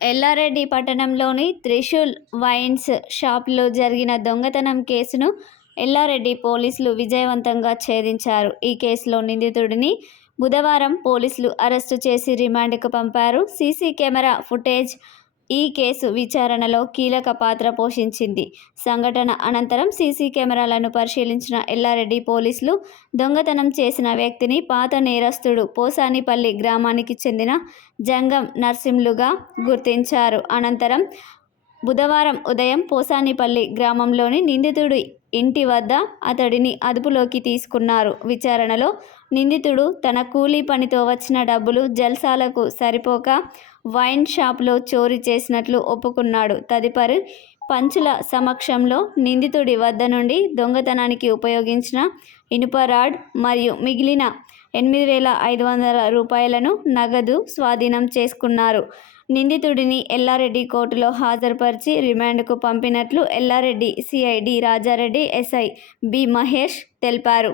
ఎల్లారెడ్డి పట్టణంలోని త్రిశూల్ వైన్స్ షాప్లో జరిగిన దొంగతనం కేసును ఎల్లారెడ్డి పోలీసులు విజయవంతంగా ఛేదించారు. ఈ కేసులో నిందితుడిని బుధవారం పోలీసులు అరెస్టు చేసి రిమాండ్కు పంపారు. సీసీ కెమెరా ఫుటేజ్ ఈ కేసు విచారణలో కీలక పాత్ర పోషించింది. సంఘటన అనంతరం సీసీ కెమెరాలను పరిశీలించిన ఎల్లారెడ్డి పోలీసులు దొంగతనం చేసిన వ్యక్తిని పాత నేరస్తుడు పోసానిపల్లి గ్రామానికి చెందిన జంగం నర్సింలుగా గుర్తించారు. అనంతరం బుధవారం ఉదయం పోసానిపల్లి గ్రామంలోని నిందితుడి ఇంటి వద్ద అతడిని అదుపులోకి తీసుకున్నారు. విచారణలో నిందితుడు తన కూలీ పనితో వచ్చిన డబ్బులు జల్సాలకు సరిపోక వైన్ షాప్లో చోరీ చేసినట్లు ఒప్పుకున్నాడు. తదుపరి పంచుల సమక్షంలో నిందితుడి వద్ద నుండి దొంగతనానికి ఉపయోగించిన ఇనుప రాడ్ మరియు మిగిలిన 8,500 రూపాయలను నగదు స్వాధీనం చేసుకున్నారు. నిందితుడిని ఎల్లారెడ్డి కోర్టులో హాజరుపరిచి రిమాండ్కు పంపినట్లు Ellareddy CI D Rajareddy, SI B Mahesh తెలిపారు.